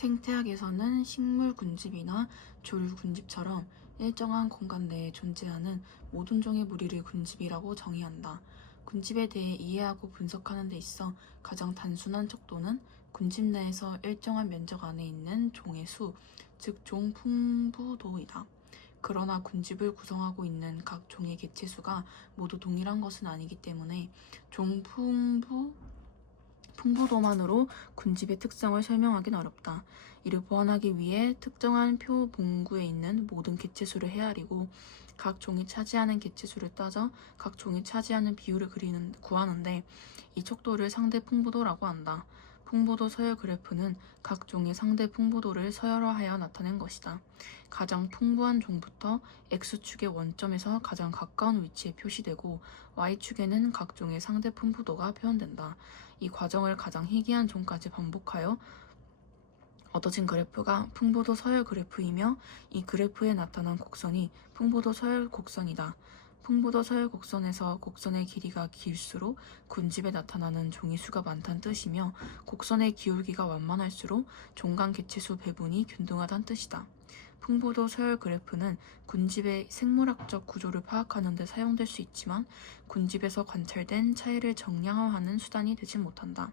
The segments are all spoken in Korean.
생태학에서는 식물 군집이나 조류 군집처럼 일정한 공간 내에 존재하는 모든 종의 무리를 군집이라고 정의한다. 군집에 대해 이해하고 분석하는 데 있어 가장 단순한 척도는 군집 내에서 일정한 면적 안에 있는 종의 수, 즉 종 풍부도이다. 그러나 군집을 구성하고 있는 각 종의 개체수가 모두 동일한 것은 아니기 때문에 종 풍부도만으로 군집의 특성을 설명하기는 어렵다. 이를 보완하기 위해 특정한 표본구에 있는 모든 개체수를 헤아리고 각 종이 차지하는 개체수를 따져 각 종이 차지하는 비율을 구하는데 이 척도를 상대 풍부도라고 한다. 풍부도 서열 그래프는 각 종의 상대 풍부도를 서열화하여 나타낸 것이다. 가장 풍부한 종부터 X축의 원점에서 가장 가까운 위치에 표시되고 Y축에는 각 종의 상대 풍부도가 표현된다. 이 과정을 가장 희귀한 종까지 반복하여 얻어진 그래프가 풍부도 서열 그래프이며 이 그래프에 나타난 곡선이 풍부도 서열 곡선이다. 풍부도 서열 곡선에서 곡선의 길이가 길수록 군집에 나타나는 종의 수가 많다는 뜻이며 곡선의 기울기가 완만할수록 종 간 개체수 배분이 균등하다는 뜻이다. 풍부도 서열 그래프는 군집의 생물학적 구조를 파악하는 데 사용될 수 있지만 군집에서 관찰된 차이를 정량화하는 수단이 되지 못한다.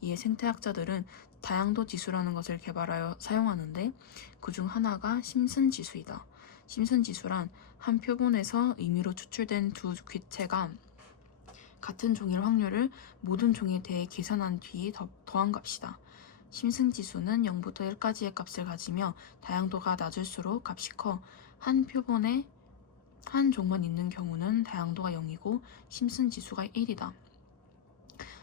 이에 생태학자들은 다양도 지수라는 것을 개발하여 사용하는데 그중 하나가 심슨 지수이다. 심슨 지수란 한 표본에서 임의로 추출된 두 궤체가 같은 종일 확률을 모든 종에 대해 계산한 뒤 더한 값이다. 심슨 지수는 0부터 1까지의 값을 가지며 다양도가 낮을수록 값이 커. 한 표본에 한 종만 있는 경우는 다양도가 0이고 심슨 지수가 1이다.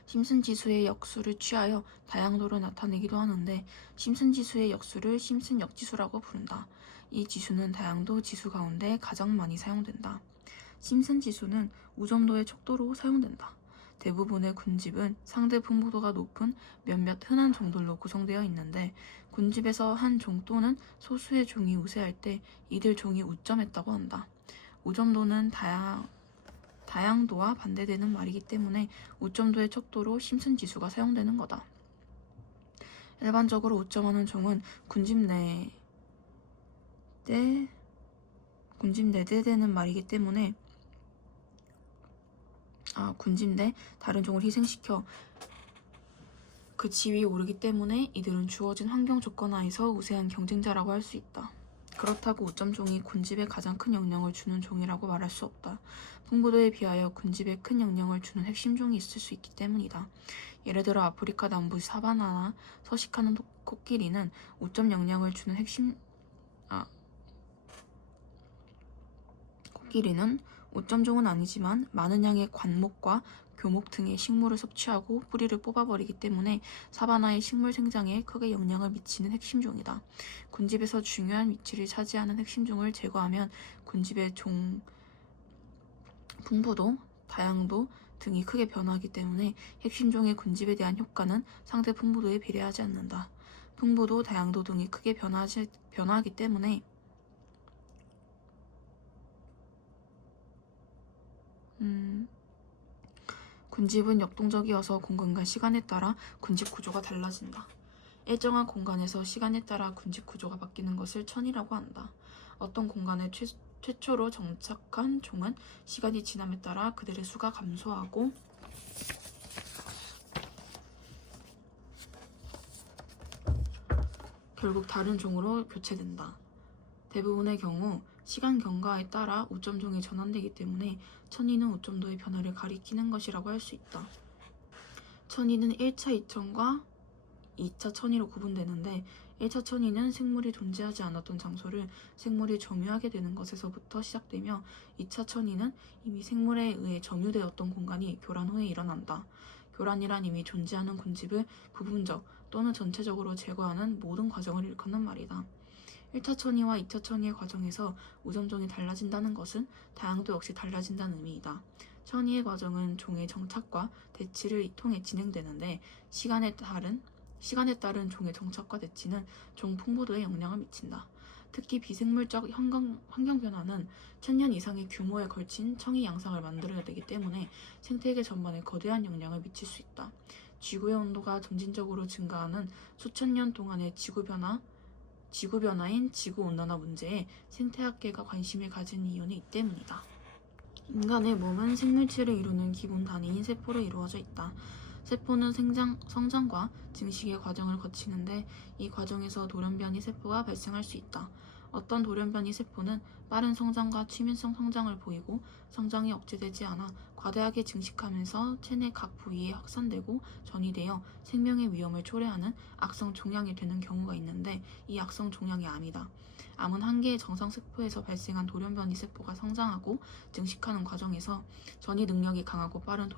심슨 지수의 역수를 취하여 다양도를 나타내기도 하는데 심슨 지수의 역수를 심슨 역지수라고 부른다. 이 지수는 다양도 지수 가운데 가장 많이 사용된다. 심슨 지수는 우점도의 척도로 사용된다. 대부분의 군집은 상대 풍부도가 높은 몇몇 흔한 종들로 구성되어 있는데 군집에서 한 종 또는 소수의 종이 우세할 때 이들 종이 우점했다고 한다. 우점도는 다양도와 반대되는 말이기 때문에 우점도의 척도로 심슨 지수가 사용되는 거다. 일반적으로 우점하는 종은 군집 내대 되는 말이기 때문에 군집 내 다른 종을 희생시켜 그 지위에 오르기 때문에 이들은 주어진 환경 조건 하에서 우세한 경쟁자라고 할 수 있다. 그렇다고 우점종이 군집에 가장 큰 영향을 주는 종이라고 말할 수 없다. 풍부도에 비하여 군집에 큰 영향을 주는 핵심 종이 있을 수 있기 때문이다. 예를 들어 아프리카 남부 사바나나 서식하는 코끼리는 우점 영향을 주는 코끼리는 우점종은 아니지만 많은 양의 관목과 교목 등의 식물을 섭취하고 뿌리를 뽑아버리기 때문에 사바나의 식물 생장에 크게 영향을 미치는 핵심종이다. 군집에서 중요한 위치를 차지하는 핵심종을 제거하면 군집의 종 풍부도, 다양도 등이 크게 변화하기 때문에 핵심종의 군집에 대한 효과는 상대 풍부도에 비례하지 않는다. 풍부도, 다양도 등이 크게 변화하기 때문에 군집은 역동적이어서 공간과 시간에 따라 군집 구조가 달라진다. 일정한 공간에서 시간에 따라 군집 구조가 바뀌는 것을 천이라고 한다. 어떤 공간에 최초로 정착한 종은 시간이 지남에 따라 그들의 수가 감소하고 결국 다른 종으로 교체된다. 대부분의 경우 시간 경과에 따라 우점종이 전환되기 때문에 천이는 우점도의 변화를 가리키는 것이라고 할 수 있다. 천이는 1차 이천과 2차 천이로 구분되는데 1차 천이는 생물이 존재하지 않았던 장소를 생물이 점유하게 되는 것에서부터 시작되며 2차 천이는 이미 생물에 의해 점유되었던 공간이 교란 후에 일어난다. 교란이란 이미 존재하는 군집을 부분적 또는 전체적으로 제거하는 모든 과정을 일컫는 말이다. 1차 천이와 2차 천이의 과정에서 우점종이 달라진다는 것은 다양도 역시 달라진다는 의미이다. 천이의 과정은 종의 정착과 대치를 통해 진행되는데 시간에 따른 종의 정착과 대치는 종 풍부도에 영향을 미친다. 특히 비생물적 환경 변화는 1000년 이상의 규모에 걸친 청이 양상을 만들어야 되기 때문에 생태계 전반에 거대한 영향을 미칠 수 있다. 지구의 온도가 점진적으로 증가하는 수천 년 동안의 지구변화인 지구온난화 문제에 생태학계가 관심을 가진 이유는 이 때문이다. 인간의 몸은 생물체를 이루는 기본 단위인 세포로 이루어져 있다. 세포는 성장과 증식의 과정을 거치는데 이 과정에서 돌연변이 세포가 발생할 수 있다. 어떤 돌연변이 세포는 빠른 성장과 치밀성 성장을 보이고 성장이 억제되지 않아 과다하게 증식하면서 체내 각 부위에 확산되고 전이되어 생명의 위험을 초래하는 악성 종양이 되는 경우가 있는데 이 악성 종양이 암이다. 암은 한 개의 정상 세포에서 발생한 돌연변이 세포가 성장하고 증식하는 과정에서 전이 능력이 강하고 빠른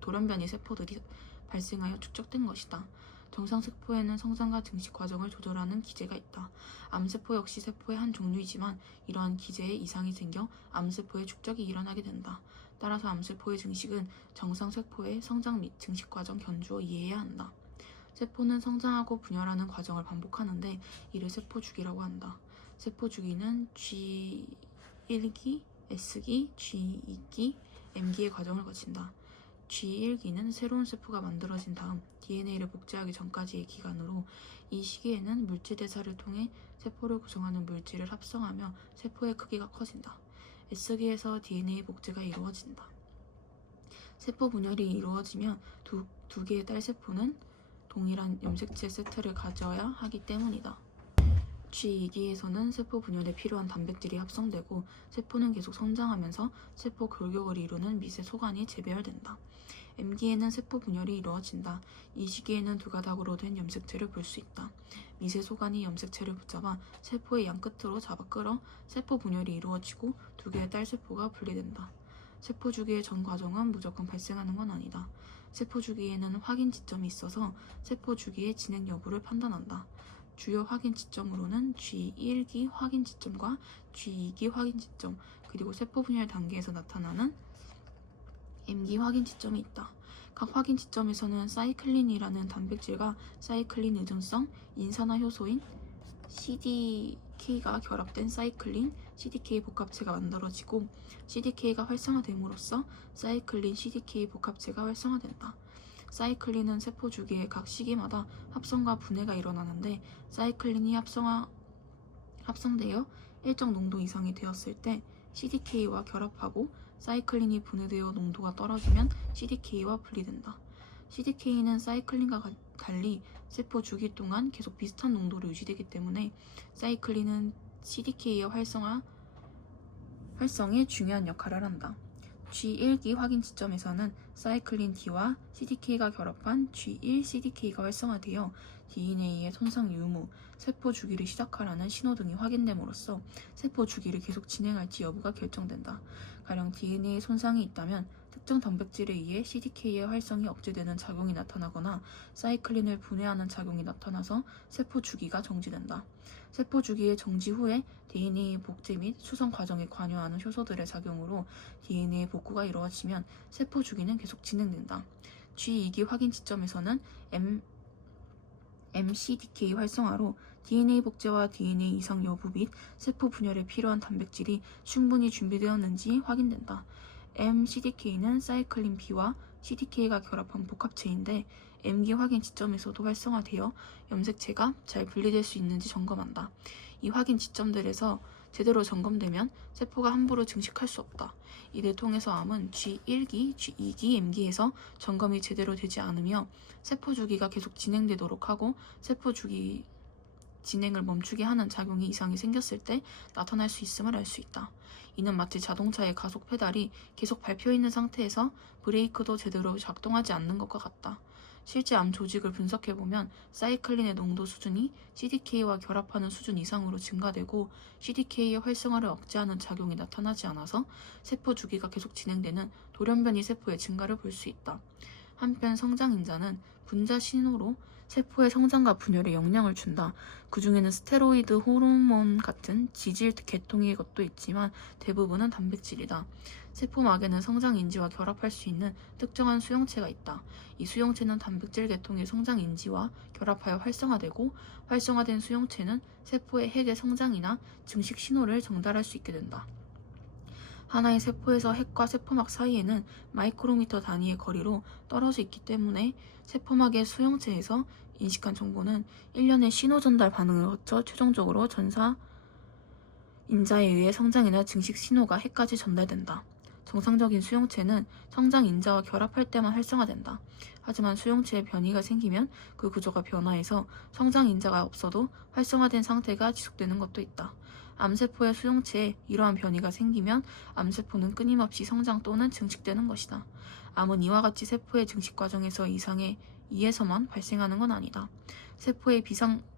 돌연변이 세포들이 발생하여 축적된 것이다. 정상 세포에는 성장과 증식 과정을 조절하는 기제가 있다. 암세포 역시 세포의 한 종류이지만 이러한 기제에 이상이 생겨 암세포의 축적이 일어나게 된다. 따라서 암세포의 증식은 정상 세포의 성장 및 증식 과정 견주어 이해해야 한다. 세포는 성장하고 분열하는 과정을 반복하는데 이를 세포 주기라고 한다. 세포 주기는 G1기, S기, G2기, M기의 과정을 거친다. G1기는 새로운 세포가 만들어진 다음 DNA를 복제하기 전까지의 기간으로 이 시기에는 물질 대사를 통해 세포를 구성하는 물질을 합성하며 세포의 크기가 커진다. S기에서 DNA 복제가 이루어진다. 세포 분열이 이루어지면 두 개의 딸 세포는 동일한 염색체 세트를 가져야 하기 때문이다. G2기에서는 세포 분열에 필요한 단백질이 합성되고 세포는 계속 성장하면서 세포 골격을 이루는 미세 소관이 재배열된다. M기에는 세포 분열이 이루어진다. 이 시기에는 두 가닥으로 된 염색체를 볼 수 있다. 미세 소관이 염색체를 붙잡아 세포의 양 끝으로 잡아 끌어 세포 분열이 이루어지고 두 개의 딸 세포가 분리된다. 세포 주기의 전 과정은 무조건 발생하는 건 아니다. 세포 주기에는 확인 지점이 있어서 세포 주기의 진행 여부를 판단한다. 주요 확인 지점으로는 G1기 확인 지점과 G2기 확인 지점, 그리고 세포 분열 단계에서 나타나는 M기 확인 지점이 있다. 각 확인 지점에서는 사이클린이라는 단백질과 사이클린 의존성 인산화 효소인 CDK가 결합된 사이클린 CDK 복합체가 만들어지고 CDK가 활성화됨으로써 사이클린 CDK 복합체가 활성화된다. 사이클린은 세포 주기의 각 시기마다 합성과 분해가 일어나는데 사이클린이 합성되어 일정 농도 이상이 되었을 때 CDK와 결합하고 사이클린이 분해되어 농도가 떨어지면 CDK와 분리된다. CDK는 사이클린과 달리 세포 주기 동안 계속 비슷한 농도로 유지되기 때문에 사이클린은 CDK의 활성에 중요한 역할을 한다. G1기 확인 지점에서는 사이클린 D와 CDK가 결합한 G1CDK가 활성화되어 DNA의 손상 유무, 세포 주기를 시작하라는 신호 등이 확인됨으로써 세포 주기를 계속 진행할지 여부가 결정된다. 가령 DNA 손상이 있다면 특정 단백질에 의해 CDK의 활성이 억제되는 작용이 나타나거나 사이클린을 분해하는 작용이 나타나서 세포 주기가 정지된다. 세포 주기의 정지 후에 DNA 복제 및 수성 과정에 관여하는 효소들의 작용으로 DNA 복구가 이루어지면 세포 주기는 계속 진행된다. G2기 확인 지점에서는 MCDK 활성화로 DNA 복제와 DNA 이상 여부 및 세포 분열에 필요한 단백질이 충분히 준비되었는지 확인된다. MCDK는 사이클린 B와 CDK가 결합한 복합체인데 M기 확인 지점에서도 활성화되어 염색체가 잘 분리될 수 있는지 점검한다. 이 확인 지점들에서 제대로 점검되면 세포가 함부로 증식할 수 없다. 이를 통해서 암은 G1기, G2기, M기에서 점검이 제대로 되지 않으며 세포 주기가 계속 진행되도록 하고 세포 주기 진행을 멈추게 하는 작용이 이상이 생겼을 때 나타날 수 있음을 알 수 있다. 이는 마치 자동차의 가속 페달이 계속 밟혀 있는 상태에서 브레이크도 제대로 작동하지 않는 것과 같다. 실제 암 조직을 분석해보면 사이클린의 농도 수준이 CDK와 결합하는 수준 이상으로 증가되고 CDK의 활성화를 억제하는 작용이 나타나지 않아서 세포 주기가 계속 진행되는 돌연변이 세포의 증가를 볼 수 있다. 한편 성장인자는 분자 신호로 세포의 성장과 분열에 영향을 준다. 그 중에는 스테로이드, 호르몬 같은 지질 계통의 것도 있지만 대부분은 단백질이다. 세포막에는 성장인지와 결합할 수 있는 특정한 수용체가 있다. 이 수용체는 단백질 계통의 성장인지와 결합하여 활성화되고 활성화된 수용체는 세포의 핵의 성장이나 증식 신호를 전달할 수 있게 된다. 하나의 세포에서 핵과 세포막 사이에는 마이크로미터 단위의 거리로 떨어져 있기 때문에 세포막의 수용체에서 인식한 정보는 일련의 신호 전달 반응을 거쳐 최종적으로 전사 인자에 의해 성장이나 증식 신호가 핵까지 전달된다. 정상적인 수용체는 성장 인자와 결합할 때만 활성화된다. 하지만 수용체에 변이가 생기면 그 구조가 변화해서 성장 인자가 없어도 활성화된 상태가 지속되는 것도 있다. 암세포의 수용체에 이러한 변이가 생기면 암세포는 끊임없이 성장 또는 증식되는 것이다. 암은 이와 같이 세포의 증식 과정에서 이상에 의해서만 발생하는 건 아니다. 세포의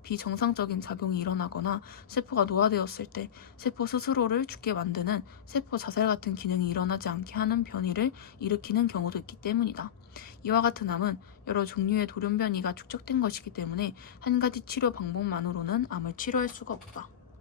비정상적인 작용이 일어나거나 세포가 노화되었을 때 세포 스스로를 죽게 만드는 세포 자살 같은 기능이 일어나지 않게 하는 변이를 일으키는 경우도 있기 때문이다. 이와 같은 암은 여러 종류의 돌연 변이가 축적된 것이기 때문에 한 가지 치료 방법만으로는 암을 치료할 수가 없다.